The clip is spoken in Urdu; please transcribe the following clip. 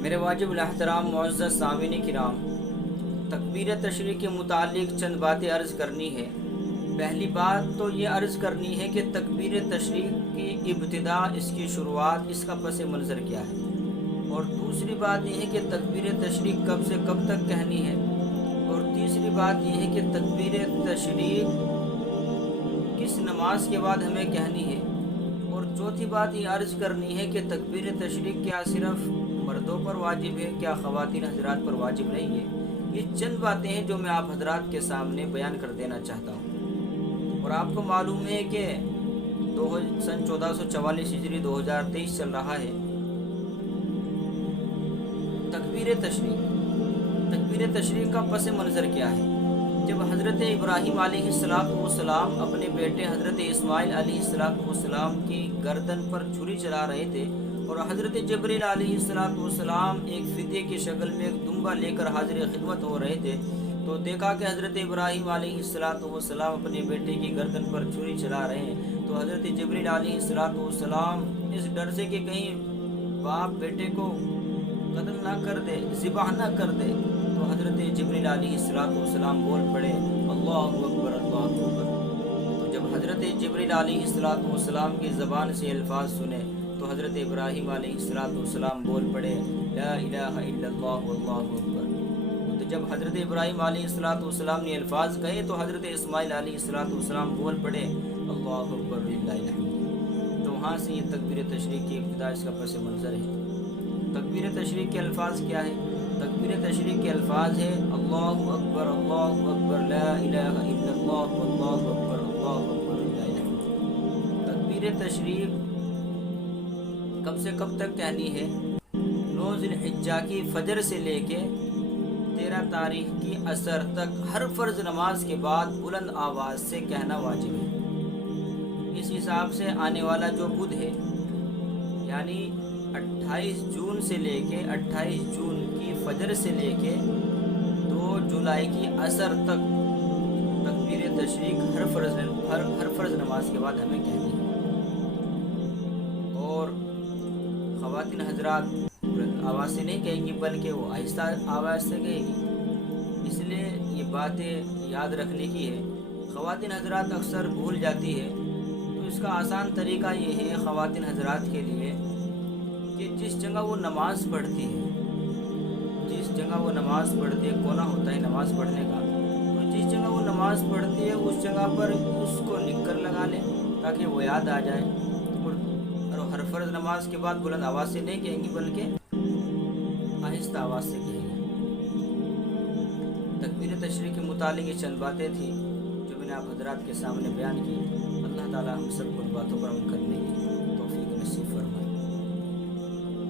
میرے واجب الاحترام معزز سامعین کرام، تکبیر تشریق کے متعلق چند باتیں عرض کرنی ہے۔ پہلی بات تو یہ عرض کرنی ہے کہ تکبیر تشریق کی ابتدا، اس کی شروعات، اس کا پس منظر کیا ہے، اور دوسری بات یہ ہے کہ تکبیر تشریق کب سے کب تک کہنی ہے، اور تیسری بات یہ ہے کہ تکبیر تشریق کس نماز کے بعد ہمیں کہنی ہے، اور چوتھی بات یہ عرض کرنی ہے کہ تکبیر تشریق کیا صرف مردوں پر واجب ہے، کیا خواتین حضرات پر واجب نہیں ہے۔ یہ چند باتیں ہیں جو میں آپ حضرات کے سامنے بیان کر دینا چاہتا ہوں۔ اور آپ کو معلوم ہے کہ سن 1444 ہجری 2023 چل رہا ہے۔ تکبیر تشریق کا پس منظر کیا ہے؟ جب حضرت ابراہیم علیہ السلام اپنے بیٹے حضرت اسماعیل علیہ السلام کی گردن پر چھری چلا رہے تھے، اور حضرت جبریل علیہ السلام ایک فدیے کی شکل میں ایک دمبا لے کر حاضر خدمت ہو رہے تھے، تو دیکھا کہ حضرت ابراہیم علیہ السلام اپنے بیٹے کی گردن پر چھری چلا رہے ہیں، تو حضرت جبریل علیہ السلام اس ڈر سے کہ کہیں باپ بیٹے کو قتل نہ کر دے، ذبح نہ کر دے، تو حضرت جبریل علیہ السلام بول پڑے اللہ اکبر اللہ اکبر۔ تو جب حضرت جبریل علیہ السلام کی زبان سے الفاظ سنے تو حضرت ابراہیم علیہ السلام بول پڑے لا الہ الا اللہ واللہ اکبر۔ تو جب حضرت ابراہیم علیہ السلام نے الفاظ کہے تو حضرت اسماعیل علیہ السلام بول پڑے اللہ اکبر للہ الحمد۔ تو وہاں سے یہ تکبیر تشریق کی ابتدا، اس کا پس منظر ہے۔ تکبیر تشریق کے الفاظ کیا ہے؟ تکبیر تشریق کے الفاظ ہے اللہ اکبر لا الہ الا اللہ واللہ اکبر لا الہ الا اللہ۔ تکبیر تشریق کب سے کب تک کہنی ہے؟ 9 ذی الحجہ کی فجر سے لے کے 13 تاریخ کی عصر تک ہر فرض نماز کے بعد بلند آواز سے کہنا واجب ہے۔ اس حساب سے آنے والا جو بدھ ہے، یعنی 28 جون سے لے کے 28 جون کی فجر سے لے کے 2 جولائی کی عصر تک تکبیر تشریق ہر فرض نماز کے بعد ہمیں کہنی ہے۔ اور خواتین حضرات بلند آواز سے نہیں کہے گی، بلکہ وہ آہستہ آواز سے کہے گی۔ اس لیے یہ باتیں یاد رکھنے کی ہے۔ خواتین حضرات اکثر بھول جاتی ہے، تو اس کا آسان طریقہ یہ ہے خواتین حضرات کے لیے کہ جس جگہ وہ نماز پڑھتی ہے، کونا ہوتا ہے نماز پڑھنے کا، تو جس جگہ وہ نماز پڑھتی ہے اس جگہ پر اس کو لکھ کر لگا لیں تاکہ وہ یاد آ جائے۔ اور ہر فرض نماز کے بعد بلند آواز سے نہیں کہیں گی، بلکہ آہستہ آواز سے کہیں گی۔ تکبیر تشریق کے متعلق یہ چند باتیں تھیں جو میں نے آپ حضرات کے سامنے بیان کی۔ اللہ تعالی ہم سب کو ان باتوں پر عمل کرنے کی توفیق نصیب فرمائے۔